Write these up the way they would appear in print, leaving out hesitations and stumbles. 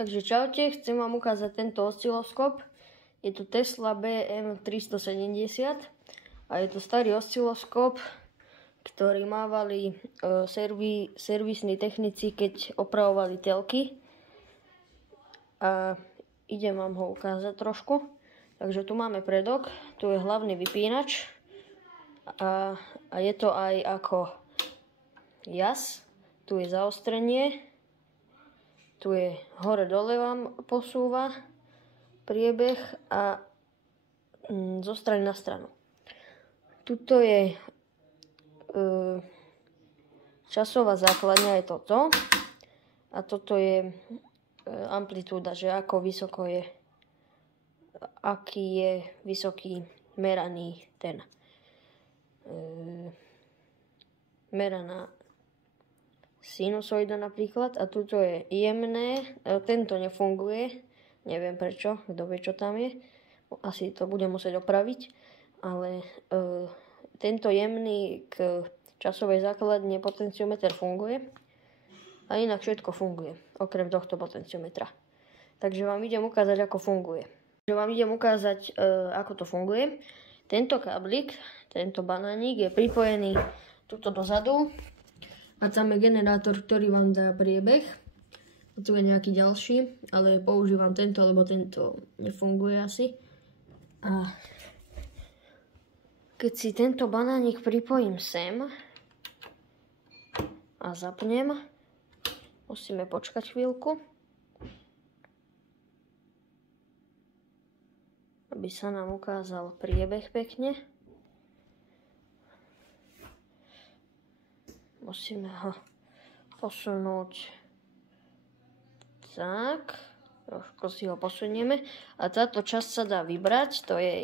Takže čaute, chcem vám ukázať tento osciloskop. Je to Tesla BM370 a je to starý osciloskop, ktorý mávali servisní technici, keď opravovali telky. A idem vám ho ukázať trošku. Takže tu máme predok, tu je hlavný vypínač a je to aj ako jas. Tu je zaostrenie. Tu je hore-dole vám posúva priebeh a zo strany na stranu. Tuto je časová základňa, je toto. A toto je amplitúda, že ako vysoko je, aký je vysoký meraný ten meraná sinusoida napríklad, a tuto je jemné, tento nefunguje, neviem prečo, kto vie, čo tam je, asi to budem musieť opraviť, ale tento jemný k časovej základne potenciometer funguje a inak všetko funguje, okrem tohto potenciometra. Takže vám idem ukázať, ako funguje. Ako to funguje. Tento káblik, tento banánik je pripojený tuto dozadu. A tam je generátor, ktorý vám dá priebeh. A tu je nejaký ďalší, ale používam tento, lebo tento nefunguje asi. A keď si tento banánik pripojím sem a zapnem, musíme počkať chvíľku, aby sa nám ukázal priebeh pekne. Musíme ho posunúť tak, trošku si ho posunieme a táto časť sa dá vybrať, to je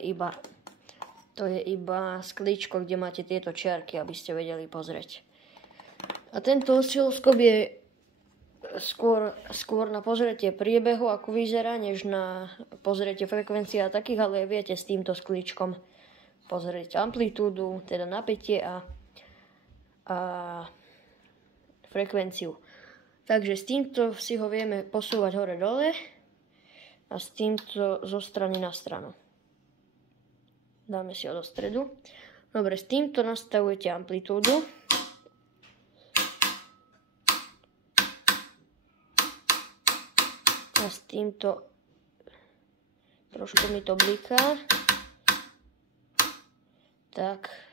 iba sklíčko, kde máte tieto čiarky, aby ste vedeli pozrieť. A tento osciloskop je skôr na pozretie priebehu, ako vyzerá, než na pozretie frekvencie a takých, ale viete s týmto sklíčkom pozrieť amplitúdu, teda napätie a frekvenciu. Takže s týmto si ho vieme posúvať hore-dole a s týmto zo strany na stranu. Dáme si ho do stredu. Dobre, s týmto nastavujete amplitúdu. A s týmto trošku mi to bliká. Tak.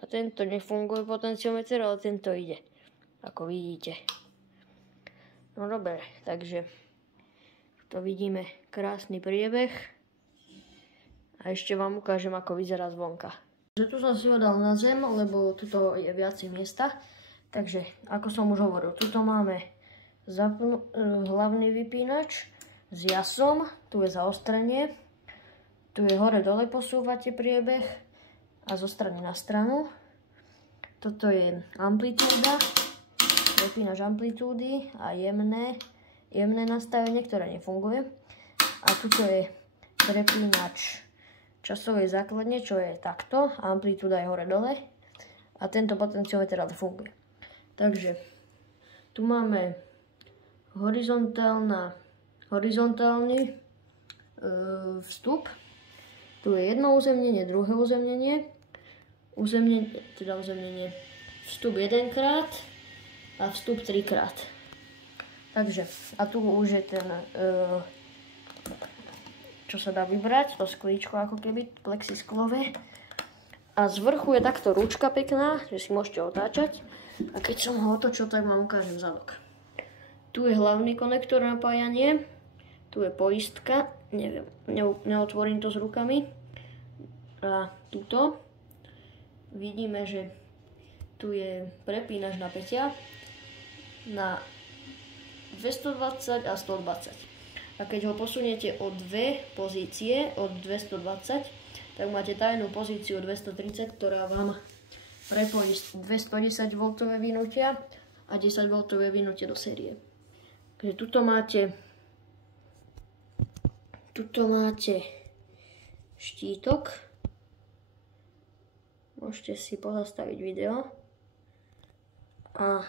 A tento nefunguje potenciometer, ale tento ide, ako vidíte. No dobre, takže tu vidíme krásny priebeh. A ešte vám ukážem, ako vyzerá zvonka. Tu som si ho dal na zem, lebo tuto je viacej miesta. Takže, ako som už hovoril, tuto máme hlavný vypínač s jasom, tu je zaostrenie, tu je hore-dole posúvate priebeh a zo strany na stranu. Toto je amplitúda, vypínač amplitúdy a jemné nastavenie, ktoré nefunguje. A tuto je prepínač časovej základne, čo je takto, a amplitúda je hore-dole a tento potenciometer ale funguje. Takže tu máme horizontálny vstup. Tu je jedno uzemnenie, druhé uzemnenie. Vstup 1-krát a vstup 3-krát. Takže, a tu už je ten, čo sa dá vybrať, to sklíčko ako keby plexisklové. A z vrchu je takto ručka pekná, že si môžete otáčať. A keď som ho otočil, tak vám ukážem zadok. Tu je hlavný konektor na napájanie, tu je poistka, neviem, neotvorím to s rukami. A tuto vidíme, že tu je prepínač napätia na 220 a 120. A keď ho posuniete o dve pozície, od 220, tak máte tajnú pozíciu 230, ktorá vám prepojí 210 V vynutia a 10 V vynutie do série. Takže tuto máte štítok. Môžete si pozastaviť video. A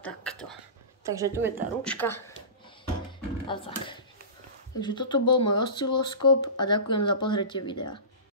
takto. Takže tu je tá ručka a tak. Takže toto bol môj osciloskop a ďakujem za pozretie videa.